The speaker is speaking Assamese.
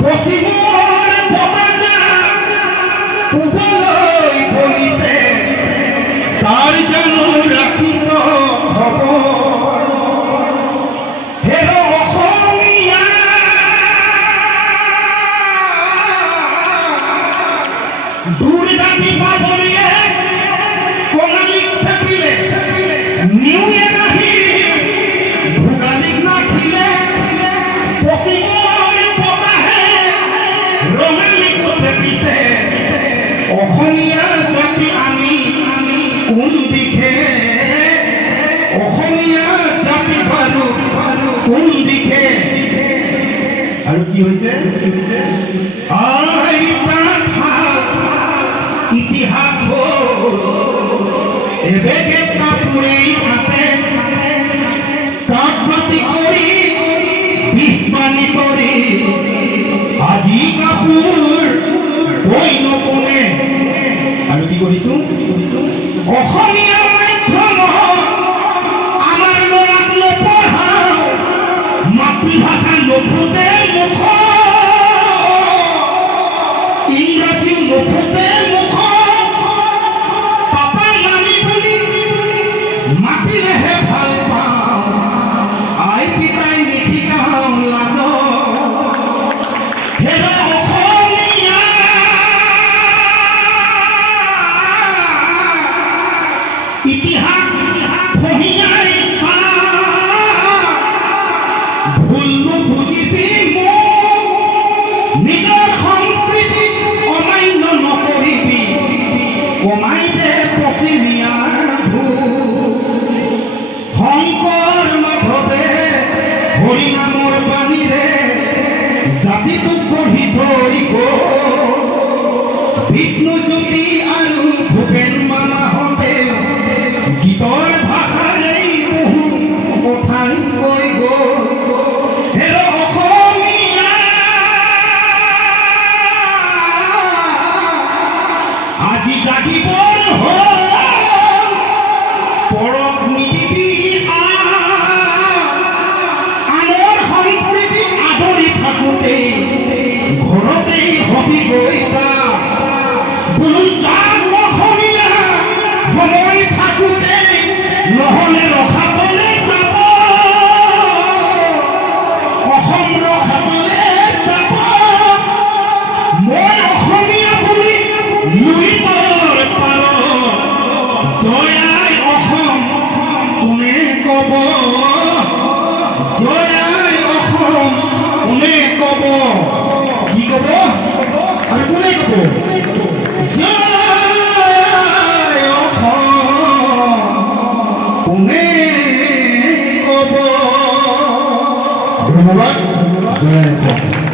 পশ্চিমৰ বতাজা পূবলৈ বলিছে তাৰ জানো ৰাখিছ খবৰ হেৰ অসমীয়া দুৰ্গাতি পাবলিয়ে কঙালীক চেপিলে নিউয়ে নাহি ভোগালীক নাখিলে পশ্চিমৰ বতাহে ৰঙালীকো চেপিছে অসমীয়া জাতি আমি কোন দিশে অসমীয়া জাতি বাৰু কোন দিশে আৰু কি হৈছে ইতিহাস এবেগে কাপোৰে হাতে কাপ মাটি কৰি বিষ পানী কৰি আজি কাপোৰ বৈ নকোনে আৰু কি কৰিছো অসমীয়া মাধ্যমত আমাৰ ল'ৰাক নপঢ়াও মাতৃভাষা নুফুটে মুখ ইংৰাজীও নুফুটে মুখ পাপা নামি বুলি মাতিলেহে ভাল পাওঁ আই পিতাই নিশিকাওঁ লাজ হেৰ অসমীয়া ইতিহাস পঢ়িয়াই চা ভুল নুবুজিবি মোক নিজৰ সংস্কৃতি অমান্য নকৰিবি কমাই দে পশ্চিমীয়াৰ ভূত শংকৰ মাধৱে হৰিনামৰ বাণীৰে জাতিটোক গঢ়ি থৈ গ'ল বিষ্ণুজ্যোতি আৰু ভূপেন মামাহঁতে গীতৰ ভাষাৰেই বহু কথাই কৈ গ'ল হেৰ অসমীয়া আজি জাগিবৰ হ'ল পৰক নিদিবি আনৰ সংস্কৃতি আদৰি থাকোঁতে ঘৰতেই হবি গৈ বোলো যাক অসমীয়া সময় থাকোঁতে নহ'লে ৰখাবলৈ যাব অসম ৰখাবলৈ যাব মই অসমীয়া বুলি লুইতৰ পাৰত জয় আই অসম কোনে ক'ব জয় আই অসম কোনে ক'ব কি ক'ব আৰু কোনে ক'ব জয় অসম কোনে ক'ব ধন্যবাদ জয় অসম।